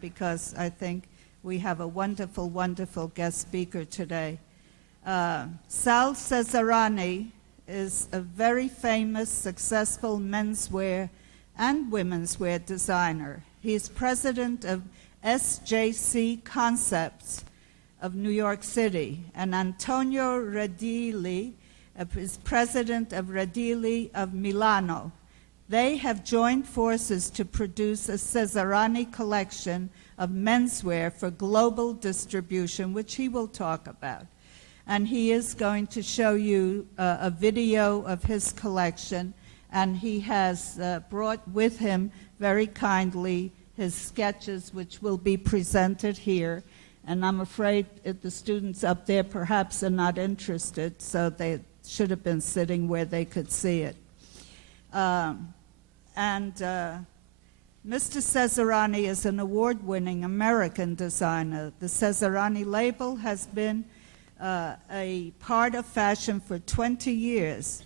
because I think we have a wonderful, wonderful guest speaker today. Sal Cesarani is a very famous, successful menswear and women's wear designer. He is president of SJC Concepts of New York City, and Antonio Redili is president of Redili of Milano. They have joined forces to produce a Cesarani collection of menswear for global distribution, which he will talk about. And he is going to show you a video of his collection, and he has brought with him very kindly his sketches, which will be presented here. And I'm afraid the students up there perhaps are not interested, so they should have been sitting where they could see it. Mr. Cesarani is an award-winning American designer. The Cesarani label has been a part of fashion for 20 years.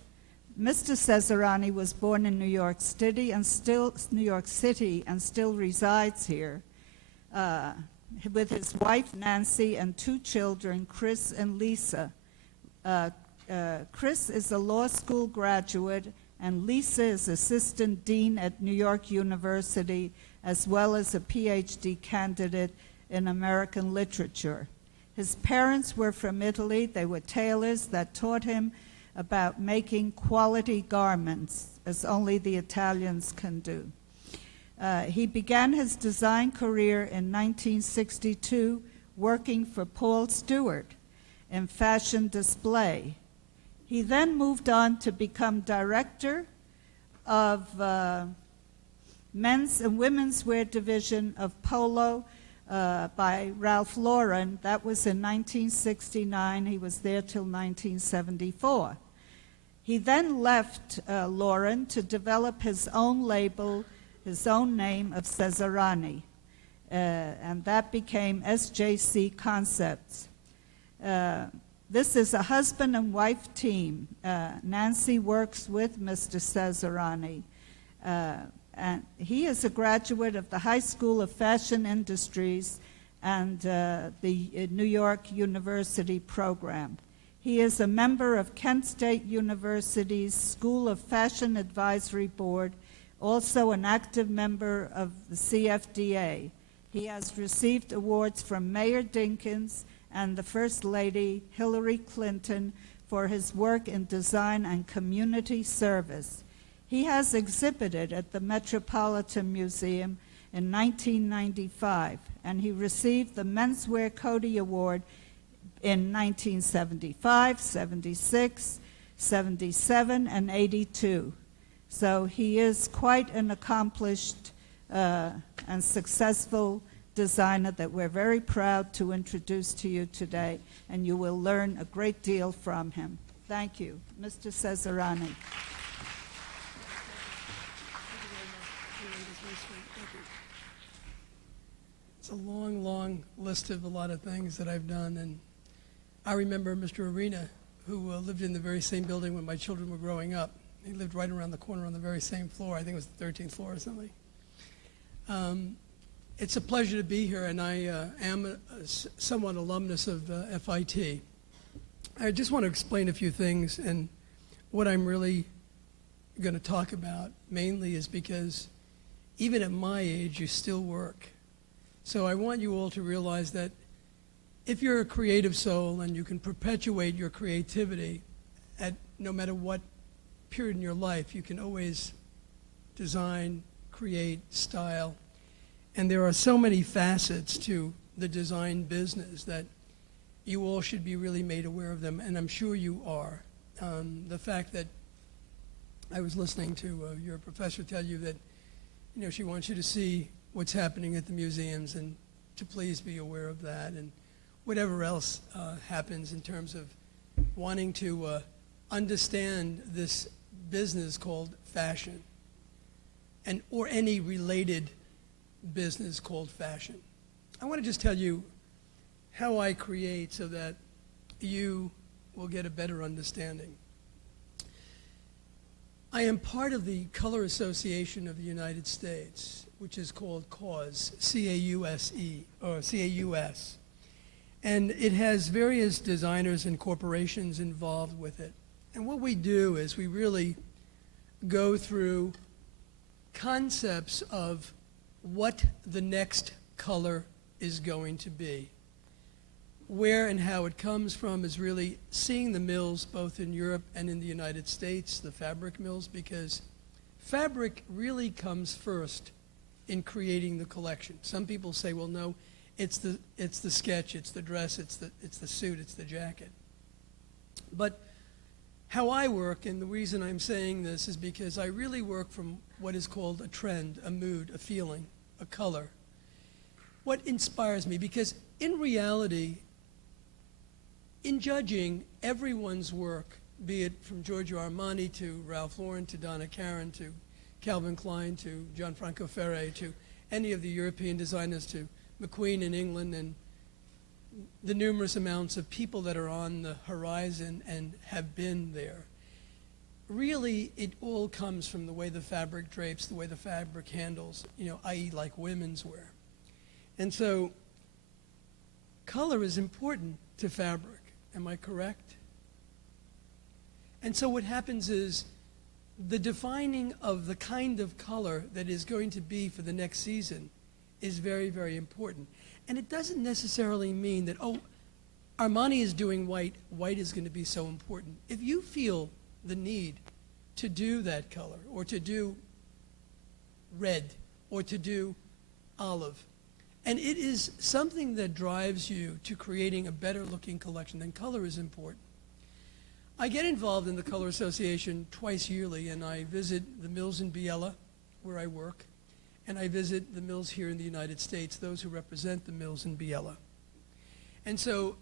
Mr. Cesarani was born in New York City and still resides here with his wife Nancy and two children, Chris and Lisa. Chris is a law school graduate, and Lisa is assistant dean at New York University, as well as a PhD candidate in American literature. His parents were from Italy. They were tailors that taught him about making quality garments, as only the Italians can do. He began his design career in 1962 working for Paul Stewart in fashion display. He then moved on to become director of men's and women's wear division of Polo by Ralph Lauren. That was in 1969. He was there till 1974. He then left Lauren to develop his own label, his own name of Cesarani, and that became SJC Concepts. This is a husband and wife team. Nancy works with Mr. Cesarani, and he is a graduate of the High School of Fashion Industries and the New York University program. He is a member of Kent State University's School of Fashion Advisory Board, also an active member of the CFDA. He has received awards from Mayor Dinkins and the First Lady, Hillary Clinton, for his work in design and community service. He has exhibited at the Metropolitan Museum in 1995, and he received the Menswear Cody Award in 1975, 76, 77, and 82. So he is quite an accomplished and successful designer that we're very proud to introduce to you today, and you will learn a great deal from him. Thank you. Mr. Cesarani. It's a long, long list of a lot of things that I've done, and I remember Mr. Arena, who lived in the very same building when my children were growing up. He lived right around the corner on the very same floor. I think it was the 13th floor or something. It's a pleasure to be here, and I am a somewhat alumnus of FIT. I just want to explain a few things, and what I'm really going to talk about mainly is because even at my age, you still work. So I want you all to realize that if you're a creative soul and you can perpetuate your creativity at no matter what period in your life, you can always design, create, style. And there are so many facets to the design business that you all should be really made aware of them, and I'm sure you are. The fact that I was listening to your professor tell you that, she wants you to see what's happening at the museums and to please be aware of that, and whatever else happens in terms of wanting to understand this business called fashion, or any related business called fashion. I want to just tell you how I create so that you will get a better understanding. I am part of the Color Association of the United States. which is called CAUSE, C-A-U-S-E, or C-A-U-S. And it has various designers and corporations involved with it. And what we do is we really go through concepts of what the next color is going to be. Where and how it comes from is really seeing the mills both in Europe and in the United States, the fabric mills, because fabric really comes first in creating the collection. Some people say, well, no, it's the sketch, it's the dress, it's the suit, it's the jacket. But how I work, and the reason I'm saying this is because I really work from what is called a trend, a mood, a feeling, a color. What inspires me, because in reality, in judging everyone's work, be it from Giorgio Armani to Ralph Lauren to Donna Karan to Calvin Klein to Gianfranco Ferré to any of the European designers to McQueen in England and the numerous amounts of people that are on the horizon and have been there. Really, it all comes from the way the fabric drapes, the way the fabric handles, i.e. like women's wear. And so color is important to fabric. Am I correct? And so what happens is the defining of the kind of color that is going to be for the next season is very, very important. And it doesn't necessarily mean that, oh, Armani is doing white, white is going to be so important. If you feel the need to do that color, or to do red, or to do olive, and it is something that drives you to creating a better looking collection, then color is important. I get involved in the Color Association twice yearly, and I visit the mills in Biella, where I work, and I visit the mills here in the United States, those who represent the mills in Biella. And so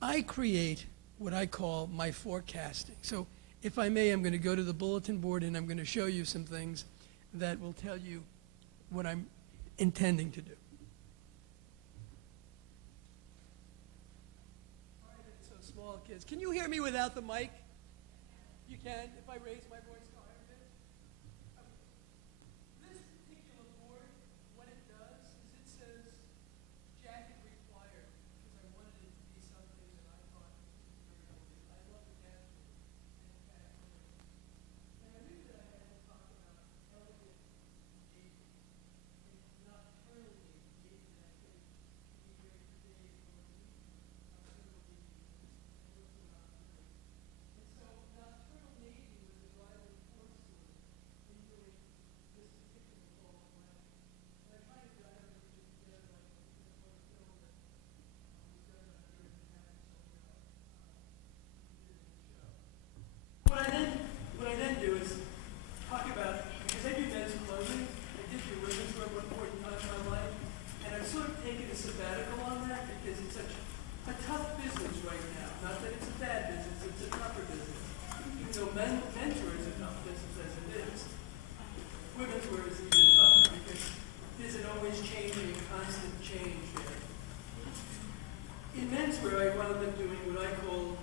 I create what I call my forecasting. So if I may, I'm going to go to the bulletin board and I'm going to show you some things that will tell you what I'm intending to do. All right, it's so small, kids. Can you hear me without the mic? You can, if I raise my voice higher a bit. This particular board, what it does is it says jacket required, because I wanted it to be something that I thought was very elegant. I love the jacket and fashion. And I knew that I had to talk about elegant Navy. It's nocturnal Navy that I think would be great for days or nocturnal Navy. And also nocturnal. And so nocturnal Navy was a driving force for me in doing this particular fall collection. And I tried to drive everything together like a film that was done on here and have it so well. We did in the show. What I then do is talk about, because I do men's clothing, I did do women's wear at one point in time in my life, and I've sort of taken a sabbatical on that because it's such a tough business right now. Not that it's a bad business, it's a tougher business. Even though men's wear is a tough business as it is, women's wear is even tougher because there's an always changing, constant change there. In men's wear, I wound up doing what I call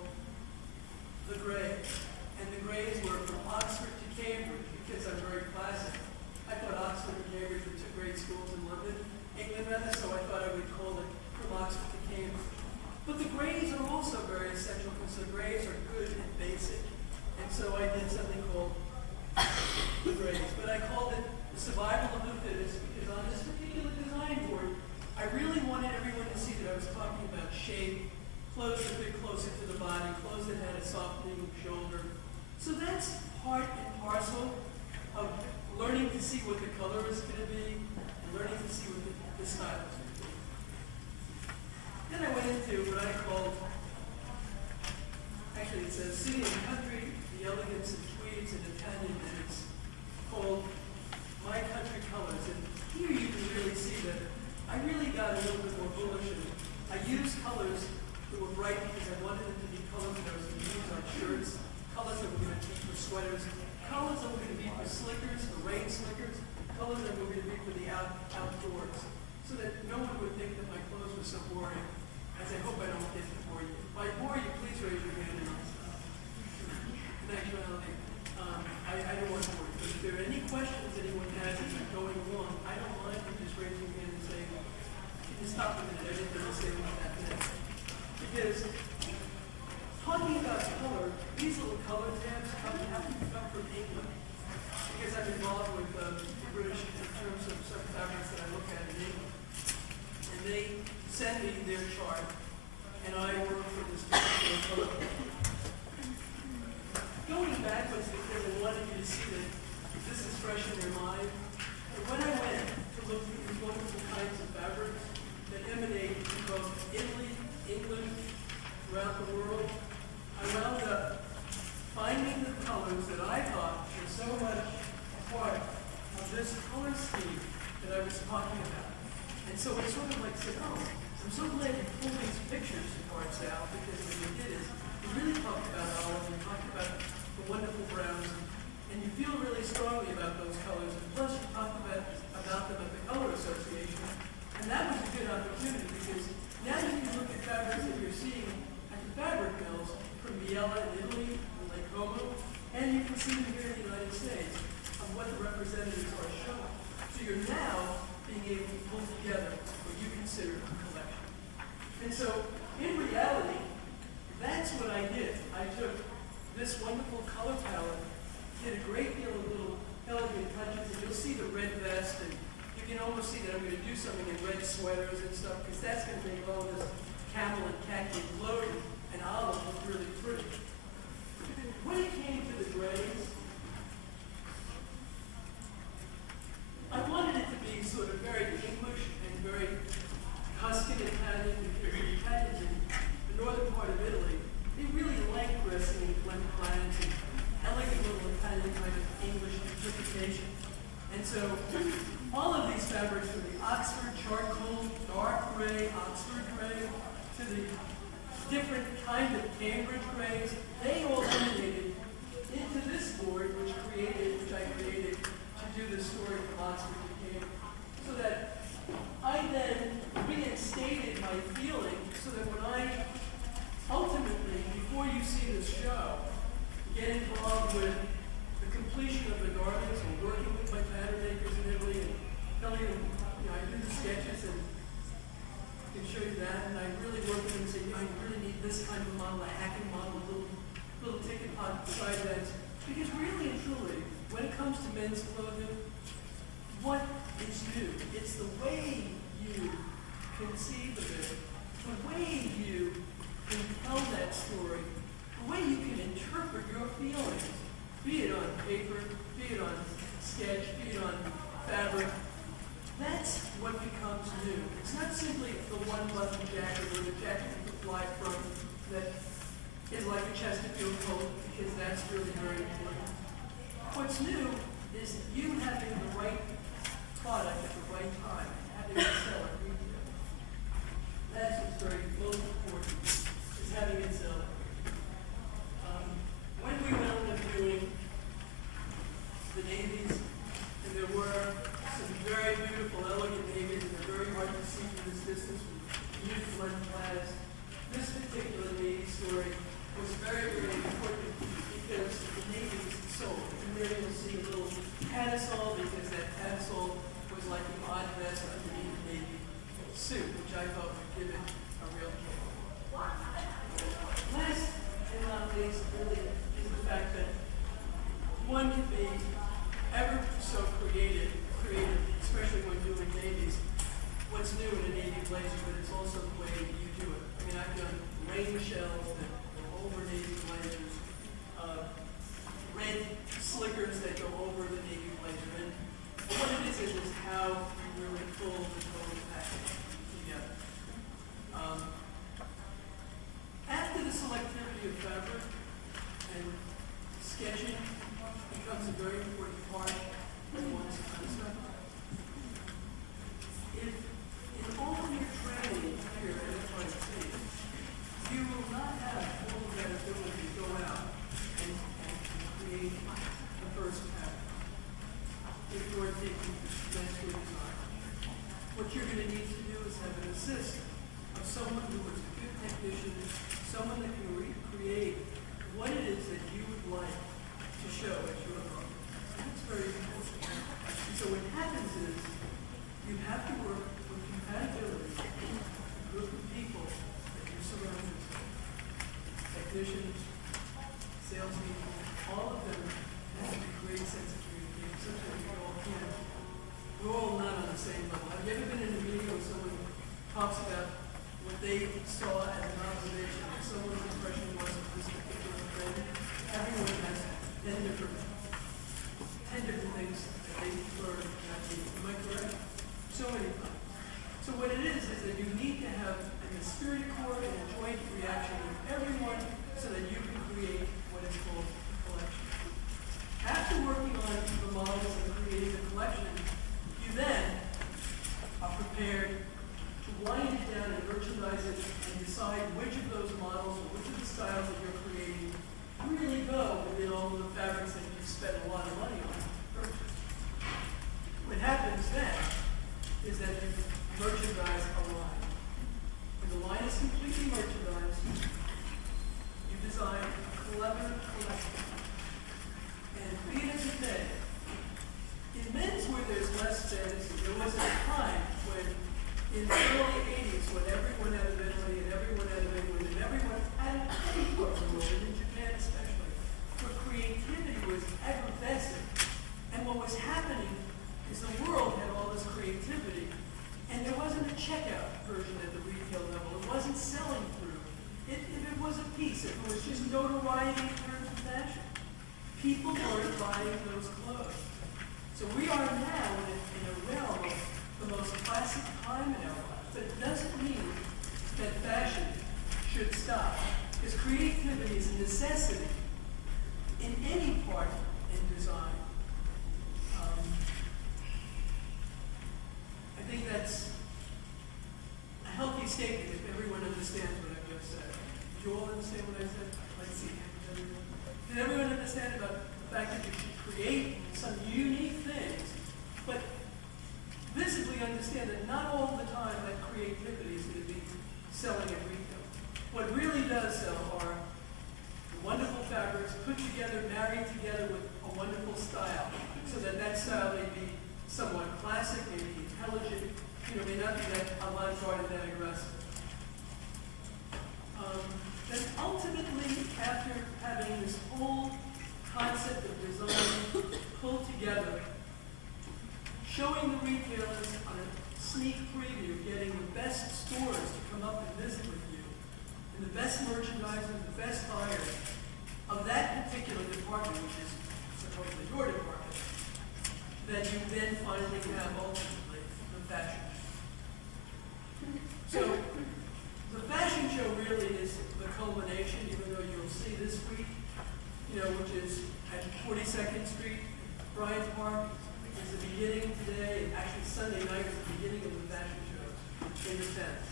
the grays. And the grays were from Oxford to Cambridge because I'm very classic. I thought Oxford and Cambridge were two great schools in London, England rather, so I thought I would call it from Oxford to Cambridge. But the grays are also very essential because the grays are good and basic. And so I did something called the grays. But I called it the survival of the fittest because on this particular design board, I really wanted everyone to see that I was talking about shape, clothes that fit closer to the body, clothes that had a softening shoulder. So that's part and parcel of learning to see what the color is going to be and learning to see what the style is going to be. Then I went into what I called, actually it says City and Country, the Elegance of Tweeds in Italian, and it's called My Country Colors. And here you can really see that I really got a little bit more bullish. And I used colors that were bright because I wanted them to be colors that I was going to use on shirts, colors that were going to be for sweaters, colors that were going to be for slickers, for rain slickers, colors that were going to be for the outdoors, so that no one would think that my clothes were so boring, as I hope I don't get to bore you. If I bore you, please raise your hand and I'll stop. In actuality, about color, these little color tabs happen to come from England. Because I'm involved with the British in terms of some fabrics that I look at in England. And they send me their chart, and I work for this particular color. Going backwards, because I wanted you to see that this is fresh in your mind. And when I went to look for these wonderful kinds of fabrics that emanate from both Italy, England, throughout the world, I wound up finding the colors that I thought were so much a part of this color scheme that I was talking about. And so I sort of like said, oh, I'm so glad you pulled these pictures and parts out, because what you did is you really talked about olive, you talked about the wonderful browns, and you feel really strongly about those colors. And plus you talked about them at the Color Association. And that was a good opportunity, because now you can look at fabrics that you're seeing at the fabric mills from Biella in Italy, and Lake Como, and you can see them here in the United States of what the representatives are showing. So you're now being able to pull together what you consider a collection. And so, in reality, that's what I did. I took this wonderful color palette, did a great deal of little elegant touches, and you'll see the red vest, and you can almost see that I'm going to do something in red sweaters and stuff, because that's going to make all this camel and khaki and blue and olive look really pretty. When it came to the grays, I wanted it to be sort of very English and very Tuscan Italian, because the Italians in the northern part of Italy, they really like dressing in blend plans and elegant little Italian kind of English interpretation. And so all of these fabrics, from the Oxford charcoal, dark gray, Oxford gray, to the different kind of Cambridge grays, they all emanated into this board, which I created to do the story from Oxford to Cambridge. So that I then reinstated my feeling, so that when I ultimately, before you see this show, get involved with the completion of the garments and working with my pattern makers in Italy and telling them, I do the sketches and I can show you that, and I really work with them and say, I really need this kind of model, a hacking model, a little ticket pot side bends. Because really and truly, when it comes to men's clothing, what is new? It's the way you conceive of it, the way you can tell that story, the way you can interpret your feelings, be it on paper, be it on sketch, be it on fabric. That's what becomes new. It's not simply the one button jacket or the jacket with the fly front that is like a Chesterfield coat, because that's really very important. What's new is you having the right product at the right time, having it sell at retail. That's what's very most important, is having it sell. When we wound up doing the navies, and there were some very beautiful, elegant navies, and they're very hard to see from this distance with huge blend plaids. This particular navy story was very, very important, because the navy was sold. And there you'll see a little parasol, because that parasol was like an odd vest underneath the navy suit, which I thought would give it a real kick. Last and not least, really, is the fact that one can be ever so creative, especially when doing navies. What's new in a navy blazer, but it's also the way you do it. I mean, I've done rain shells that go over navy blazers, red slickers that go over the navy blazer. And what it is how you really pull the total package together. After the selectivity of fabric and sketching becomes a very important part of one's concept. If in all of your training here at FIT, you will not have all of that ability to go out and create the first pattern if you are taking menstrual design. What you're going to need to do is have an assist of someone who is a good technician, someone that can recreate what it is that you would like to people weren't buying those clothes. So we are now in a realm of the most classic time in our lives. But it doesn't mean that fashion should stop. Because creativity is a necessity in any part in design. I think that's a healthy statement if everyone understands what I've just said. Did you all understand what I said? I'd like to see everyone. Did everyone understand about the fact that you should create some unique things, but visibly understand that not all the time that creativity is going to be selling at retail. What really does sell are wonderful fabrics put together, married together with a wonderful style, so that that style may be somewhat classic, may be intelligent, may not be that avant-garde and that aggressive. Then ultimately, after having this whole concept of design pulled together, showing the retailers on a sneak preview, getting the best stores to come up and visit with you, and the best merchandisers, the best buyers of that particular department, which is supposedly your department, that you then finally have ultimately the fashion show. So the fashion show really is the culmination, even though you'll see this week, which is at 42nd Street, Bryant Park, is the beginning today, and actually Sunday night is the beginning of the fashion shows in the sense.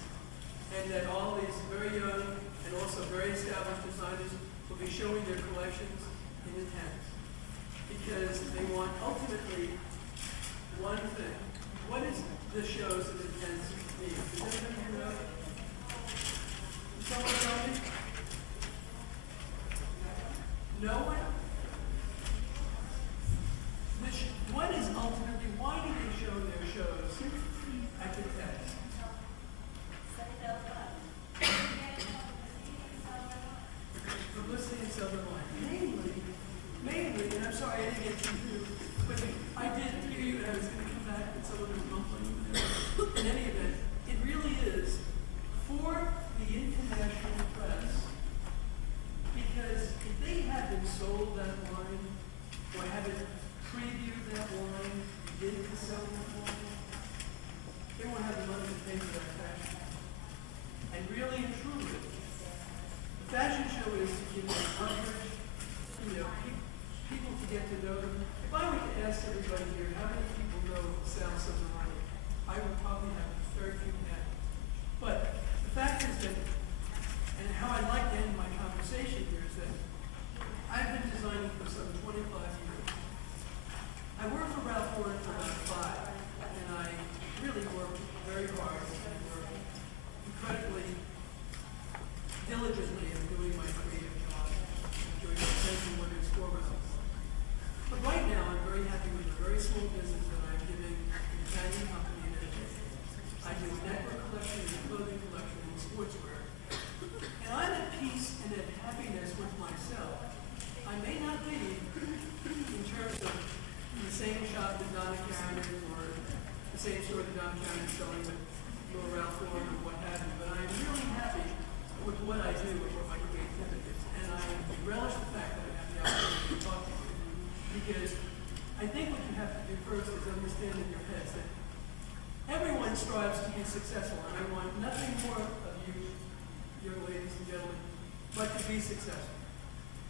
And that all these very young and also very established designers will be showing their collections in the tents. Because they want ultimately one thing. What is the shows in the tents mean? Does anybody know? Can someone tell me? No one? What is ultimately, why do they show their shows at the tents? Publicity and self-reliance. Mainly, and I'm sorry I didn't get to you, but I did hear you and I was going to come back and someone was mumbling. In any event, it really is for the international press, because if they haven't sold that wine or haven't previewed that wine, begin to sell that wine, they won't have the money to pay for that fashion. And really and truly, the fashion show is to give them coverage, people to get to know them. If I were to ask everybody here, how many people know Sal Silverani? I would probably have very few hands. But the fact is that, and how I'd like to end my conversation here is that I've been designing for some 25 years. I worked for Ralph Lauren for about 5, and I really worked very hard and worked incredibly diligently in doing my creative job, doing the women's foregrounds. But right now, I'm very happy with a very small business that I'm giving an Italian company in education. I do a network collection and a clothing collection and sportswear. And I'm at peace and at happiness with myself. I may not be in terms of the same shop that Donna Karen is, or the same store that Donna Karen is selling with your Ralph Lauren or what have you, but I'm really happy with what I do and what my creativity is. And I relish the fact that I have the opportunity to talk to you. Because I think what you have to do first is understand in your heads that everyone strives to be successful, and I want nothing more of you, young ladies and gentlemen, but to be successful.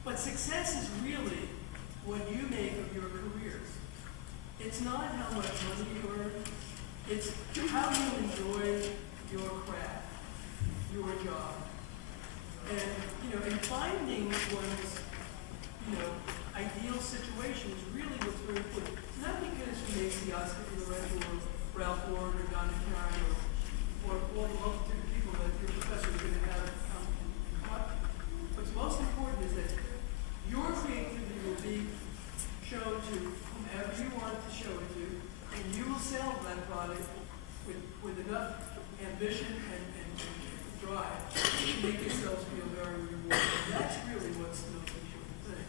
But success is really what you make of your careers. It's not how much money you earn, it's how you enjoy your craft, your job. And, in finding one's, ideal situation is really what's very important. Not because you may see Oscar de la Renta or Ralph Lauren or Donna Karen or all the multitude of people that your professor is going to have come and talk to. What's most important is that your creativity will be shown to whomever you want to show it to, and you will sell that product with enough ambition and drive to make yourselves feel very rewarded. That's really what's the most important thing.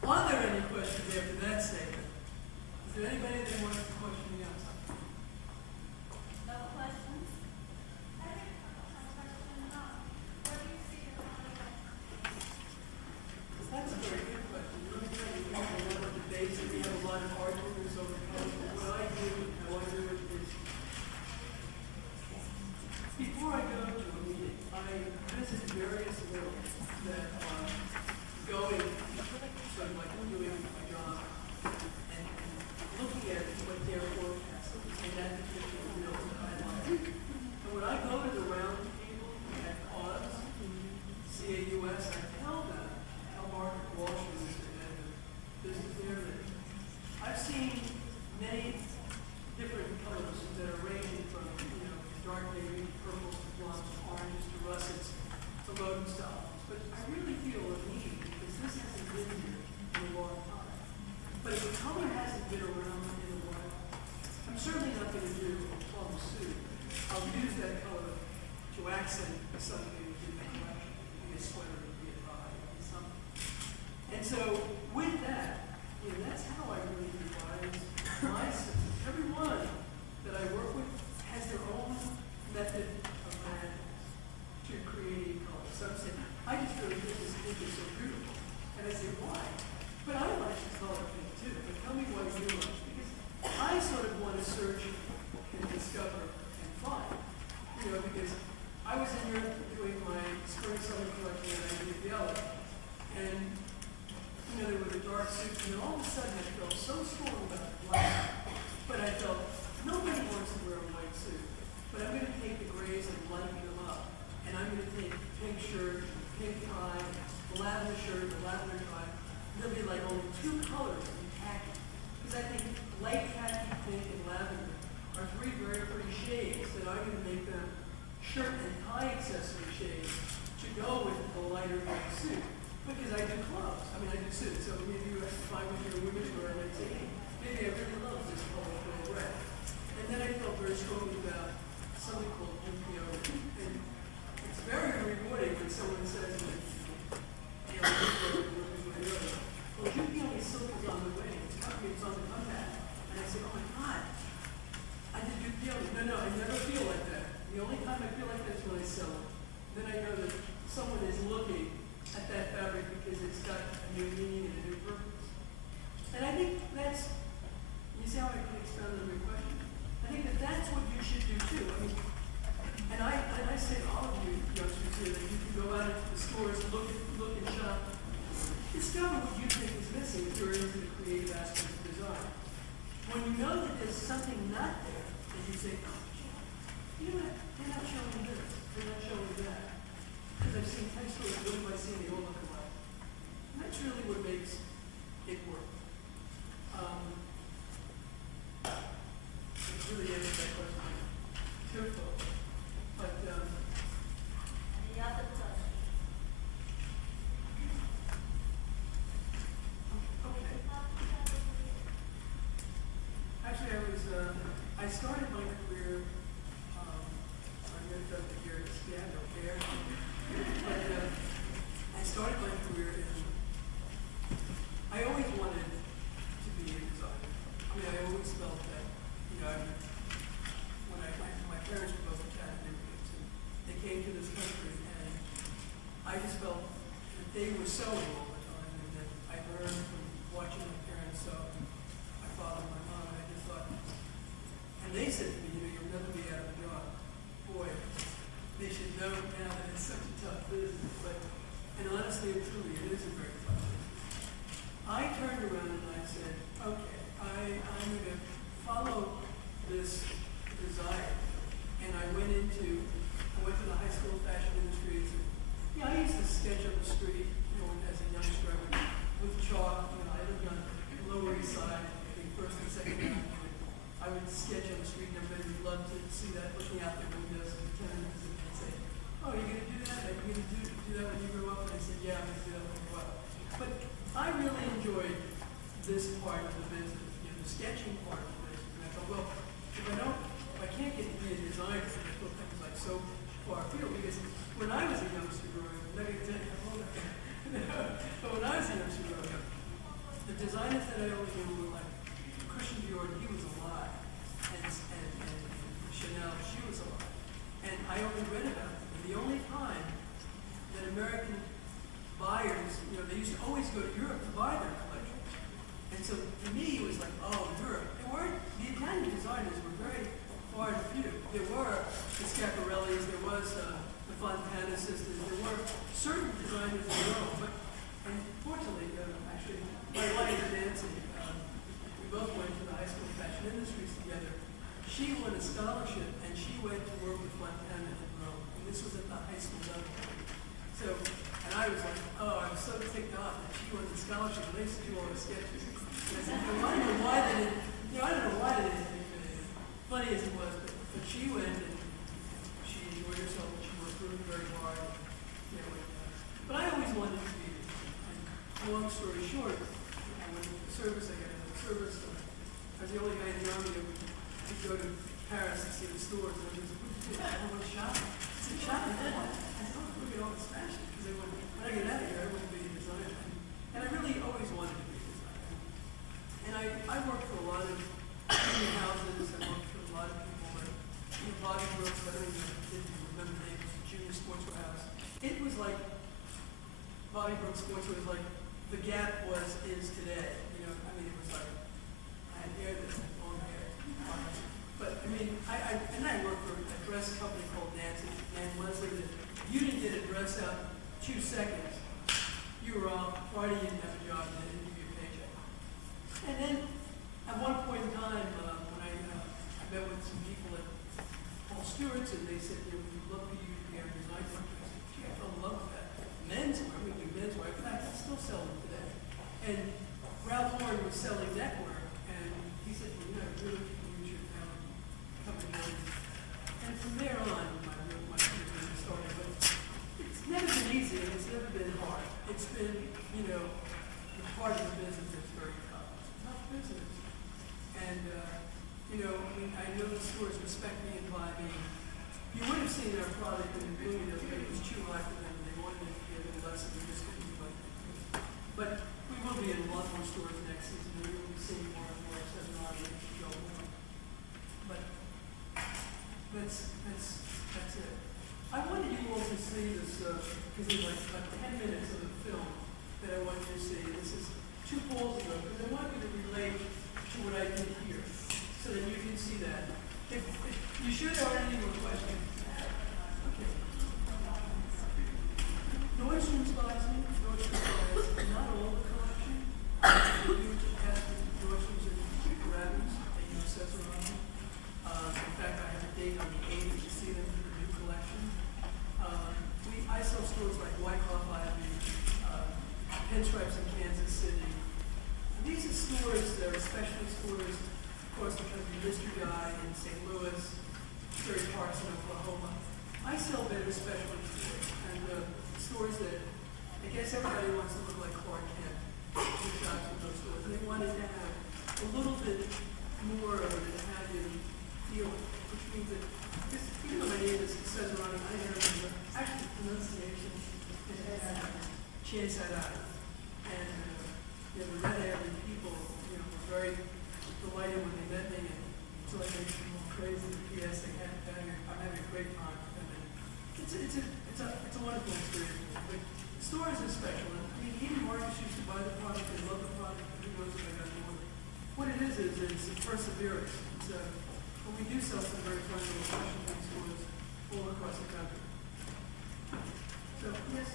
Are there any questions after that statement? Is there anybody that wants to question me on something? No questions? I have a question. Where do you see the That's a very good question. lavender dye, there'll be like only two colors in khaki. Because I think light khaki, pink, and lavender are three very pretty shades that I'm going to make them shirt and tie accessory shades to go with the lighter gray suit. Because I do clothes. I mean, I do suits. So maybe you find with your women's wear and I say, hey, maybe I really love this color for red. And then I felt very strongly about something called UPO. And it's very rewarding when someone says, you know, well, UPO silk is on the way. It's coming. It's on the comeback. And I say, oh my God, I did UPO. No, I never feel like that. The only time I feel like that is when I sell it. Then I know that someone is looking at that fabric because it's got a new meaning and a new purpose. And I think that's, you see how I can expound on your question? I think that that's what you should do too. I mean, and I say to all of you youngsters here that you can go out into the stores, look and shop, discover what you think is missing if you're into the creative aspect of design. When you know that there's something not there, and you say, oh, you know what, they're not showing this, they're not showing that. Because I've seen 10 stores, what have I seen? They all look alike. And that's really what makes it work. It really answers that question. Twofold. But, Any other questions? okay. Actually, I started my career, I'm going to go to your stand up there. But I started my career in, I always wanted to be a designer. I mean, I always felt that, you know, when my parents were both Italian immigrants, and they came to this country, and I just felt that they were sewing all the time, and that I learned from watching my parents sew, my father and my mom, and I just thought, and they said to me, you know, you'll never be out of a job. Boy, they should know now that it's such a tough business, but, and honestly and truly, it is a very tough business. I turned around and I said, okay, I'm going to follow this desire. And I went to the high school of fashion industries. And, yeah, I used to sketch on the street, you know, as a youngster, I would, with chalk. You know, I lived on the Lower East Side, I think First and Second Avenue. I would sketch on the street, and everybody would love to see that, looking out their windows and pretending and they'd say, oh, you're going to do that? Are you going to do that when you grow up? And I said, yeah, I'm going to do that when I grow up. But I really enjoyed this part of the business, you know, the sketching part of the business. And I thought, well, if I can't get to be a designer, I feel things like so far afield. Because when I was a youngster growing up, let me tell you, but when I was a youngster growing up, the designers that I only knew were like Christian Dior, he was alive, and Chanel, she was alive, and I only read about them. And the only time that American buyers, you know, they used to always go to Europe to buy their collections. And so to me, it was like, oh, Europe. The Italian designers were very far and few. There were the Schiaparellis, there was the Fontana sisters, there were certain designers in Europe, but unfortunately, actually, my wife, Nancy, we both went to the high school of fashion industries together. She won a scholarship, and she went to work with Fontana in Rome. And this was at the high school level. So, and I was like, oh, I was so ticked off that she won the scholarship, and they used to do all the sketches. And I said, I don't know why they didn't, I don't know why they didn't think of it. Funny as it was, but she went, and she enjoyed herself, and she worked really very hard. You know, but I always wanted to be, and long story short, I went into the service, I got into the service, I was the only guy in the Army that would go to Paris to see the stores, and I was like, what do you do? I don't want to shop. I said, shopping, come on. I said, oh, look at all this fashion, because when I get out of here, I want to be a designer. And I really always wanted to be a designer. And I worked for a lot of union houses, I worked for a lot of people, like, you know, Bobby Brooks, I don't even remember the name, it was a junior sportswear house. It was like, Bobby Brooks Sportswear was like, the Gap is today. You know, I mean, it was like, I had hair that had long hair. But I mean, I worked for a dress company called Nancy, and Leslie, that you didn't get a dress out 2 seconds, you were off, Friday you didn't have a job, and they didn't give you a paycheck. And then, at one point in time, when I met with some people at Paul Stewart's, and they said, you know, we'd love for you to be our design director. I said, gee, I fell in love with that. Menswear, we do menswear. In fact, I still sell was selling network, and he said, well, you know, really, you should come to Morgan. And from there on, my career started. But it's never been easy, and it's never been hard. It's been, you know, the part of the business that's very tough. It's a tough business. And, you know, I know the stores respect me and buy me. You would have seen our product in the movie that it was too high for them, and they wanted it to be a little less, and we just couldn't do it. But we will be in a lot more stores next season, and we will be seeing more and more of Seminole as we go on. But that's it. I wanted you all to see this, because there's like 10 minutes of the film that I want you to see. This is 2 falls ago, because I want you to relate to what I did here, so that you can see that. If you should already have a question. Okay. Nordstrom's buys me. Nordstrom's buys not all the collection. They do have Nordstrom's and Rabbits and Accessorama. In fact, I have a date on the 8th to see them for the new collection. I sell stores like Wyckoff Ivy, Pinstripes in Kansas City. These are stores that are specialty stores, of course, because of Mr. Guy in St. Louis, Cherry Parks in Oklahoma. I sell better specialty stores, and stores that, I guess everybody wants to look like Clark Kent, who shops in those stores, and they wanted to have a little bit more of an Italian feeling, which means that, this, even though my name is Cesarani, I have actually pronunciation is Chiesarani. And you know, the Red Area people, you know, were very delighted when they met me, and it's like they were crazy. P.S. I'm having a great time with them. And it's a wonderful experience. But stores are special. And I mean, even Marcus used to buy the product. They love the product. Who knows if I got more? What it is it's a perseverance. It's but we do sell some very fun little specialty stores all across the country. So yes.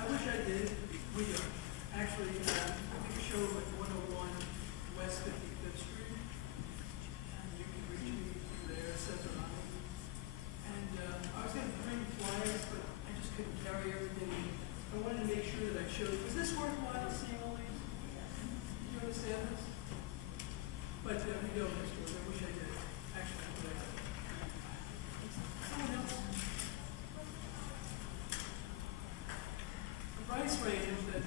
I wish I did. We don't. Actually, we can show them at 101 West 55th Street. And you can reach me through there, Cesarani. And I was going to bring flyers, but I just couldn't carry everything. I wanted to make sure that I showed. Was this worthwhile seeing all these? Do you understand this? But we don't have stores. I wish I did. Actually, but I don't. Someone else? The price range that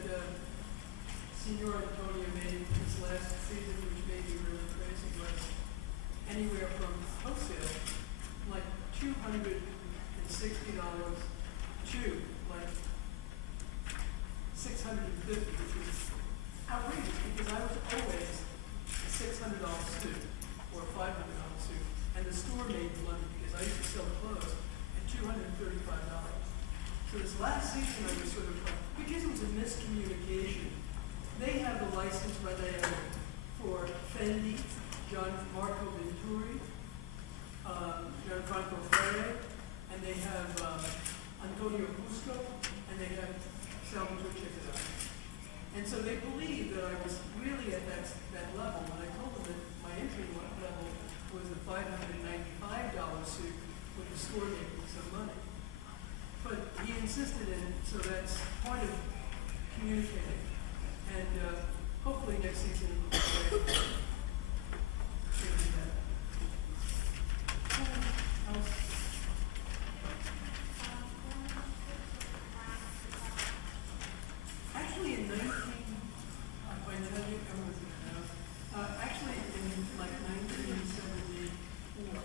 Signor Antonio made this last season, which made me really crazy, was anywhere from wholesale, like $260 to like $650, which was outrageous because I was always a $600 suit or a $500 suit, and the store made money because I used to sell clothes at $235. So this last season I was sort of like, because it was a miscommunication, they have the license by the for Fendi, Gianmarco Venturi, Gianfranco Ferre, and they have Antonio Busco, and they have Salvatore Cecchetto. And so they believed that I was really at that level. When I told them that my entry level was a $595 suit with the store making some money. But he insisted in it, so that's part of communicating. And hopefully next season it'll be great. Actually in 19, actually in like 1974,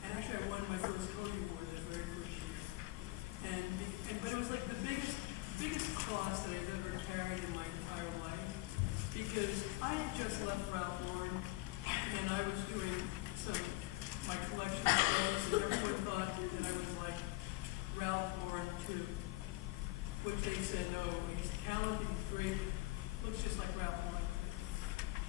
and actually I won my first Cody Award that very first year. But it was like the biggest cost that I've ever carried in my entire life, because I had just left Ralph Lauren, and I was doing my collection of clothes, and everyone thought that I was like Ralph Lauren too, which they said, no, he's talented, he's great, looks just like Ralph Lauren.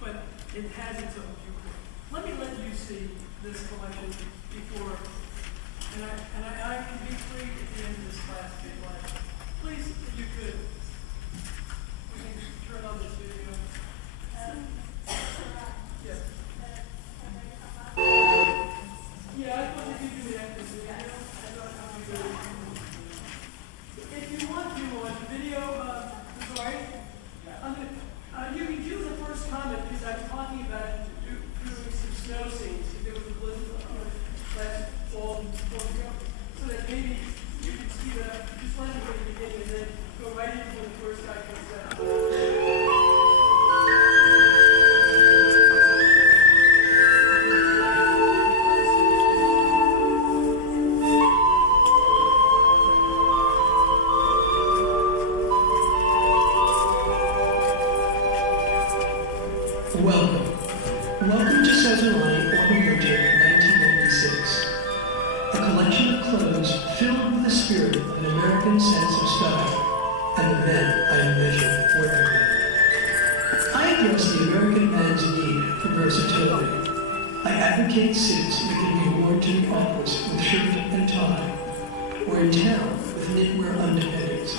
But it has its own viewpoint. Let me let you see this collection before, and I can be free at the end of this class if you'd like. Please, if you could, we can turn on this video. Yes. Yeah, I thought that you do that this video. I thought that would be good. If you want to watch the video, sorry, I'm going to Welcome. Welcome to Sozolani Autumn Winter 1996. A collection of clothes filled with the spirit of an American sense of style and the men I envision wearing them. I address the American man's need for versatility. I advocate suits that can be worn to the office with shirt and tie, or in town with knitwear underpinnings.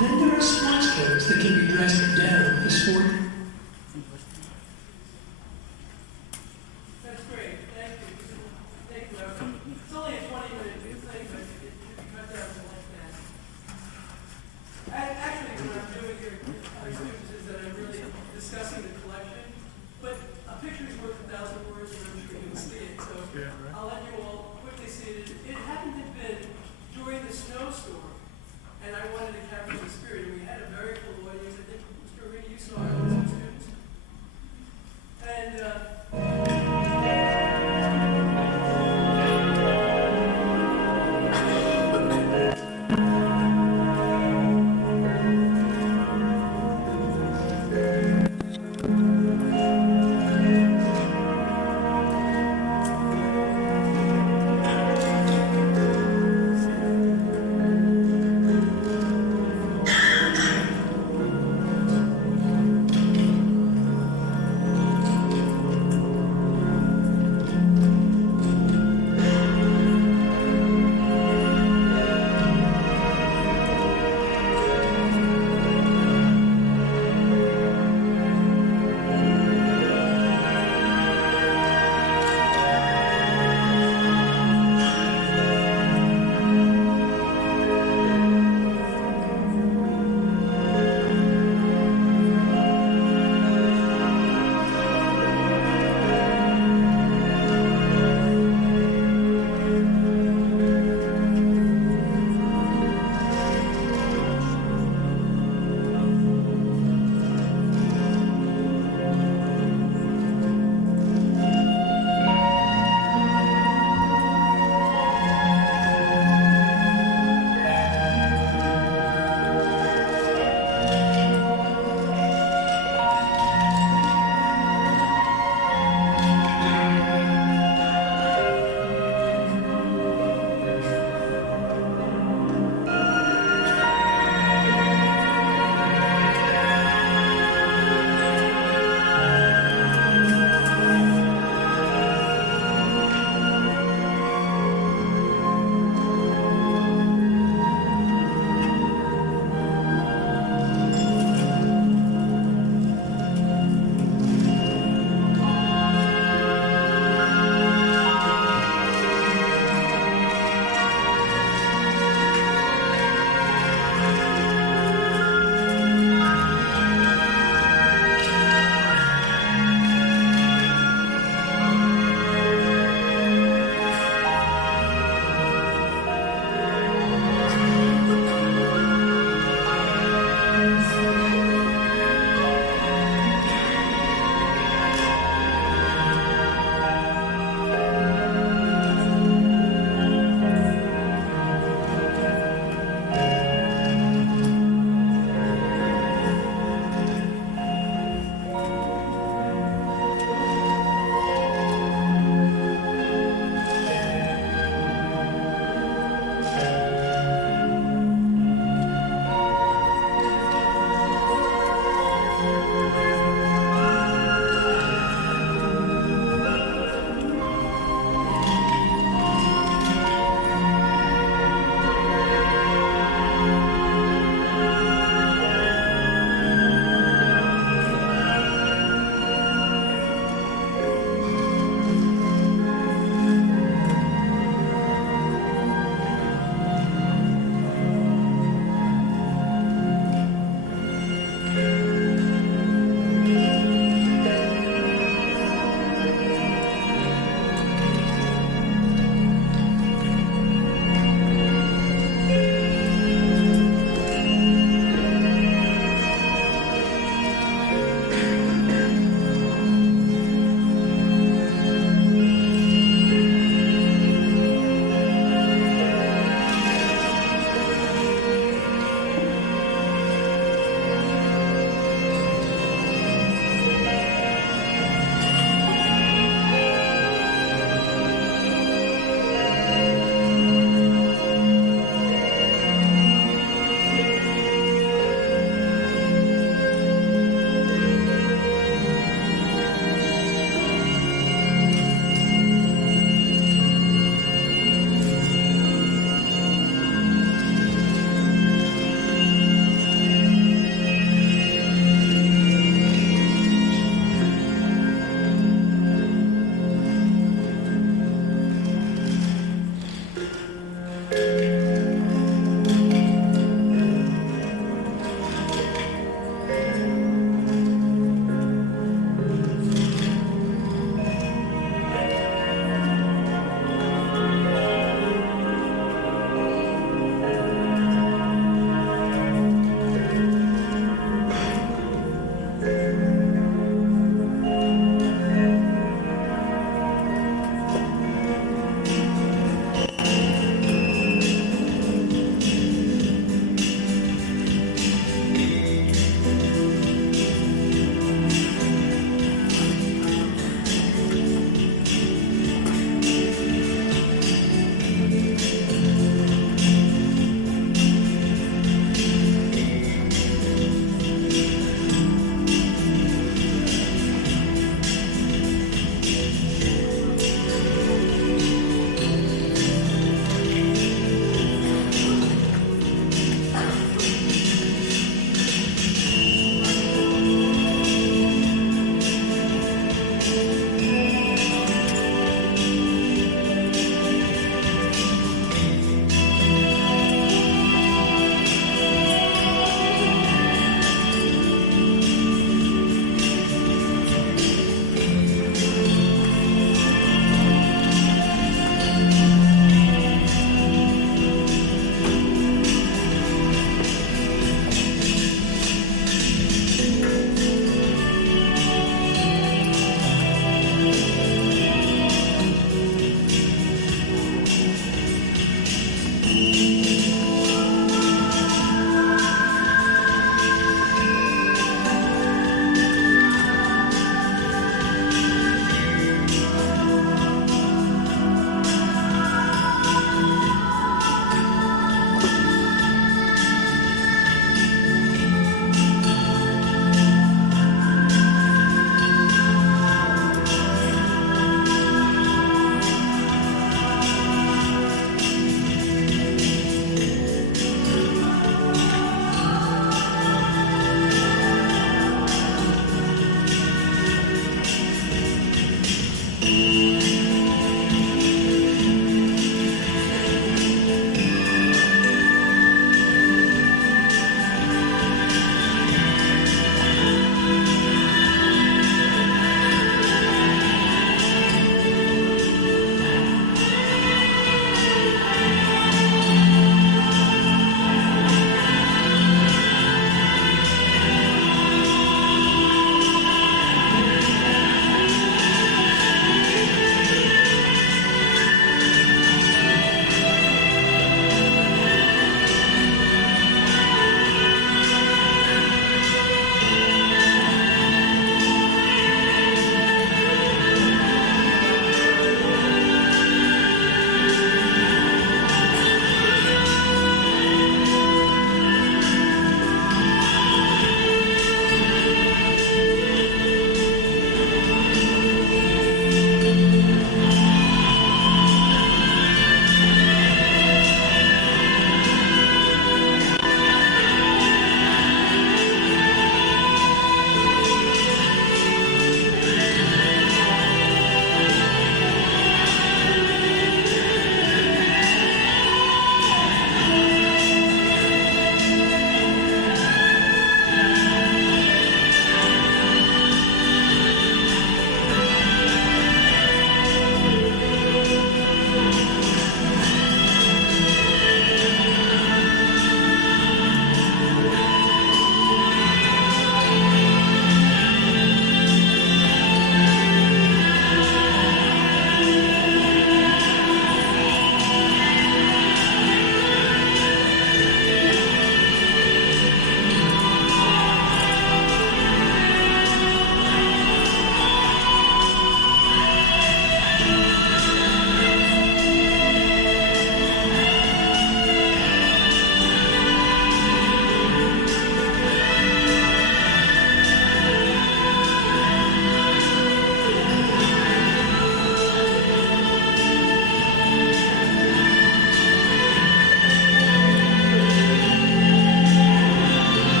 Then there are sports coats that can be dressed down for sport. That's great. Thank you. Thank you. It's only a 20-minute thing, but it cut down to like that. Actually, what I'm doing here, students, is that I'm really discussing the collection, but a picture is worth 1,000 words, and I'm sure you can see it. So I'll let you all quickly see it. It happened to have been during the snowstorm, and I wanted to capture the spirit. And we had a very full audience. I think, Mr. Arena, you saw it with some students. And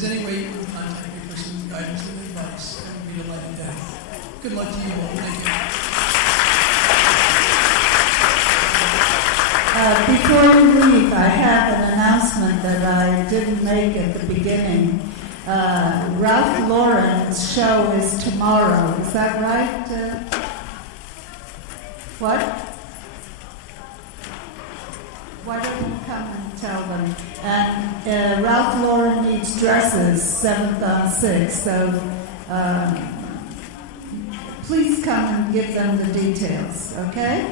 there's any way you can contact me for some guidance and advice, that would be a light of day. Good luck to you all. Thank you. Before we leave, I have an announcement that I didn't make at the beginning. Ralph Lauren's show is tomorrow. Is that right? What? Why don't you come and tell them? And Ralph Lauren needs dresses, 7th on 6th. So please come and give them the details, okay?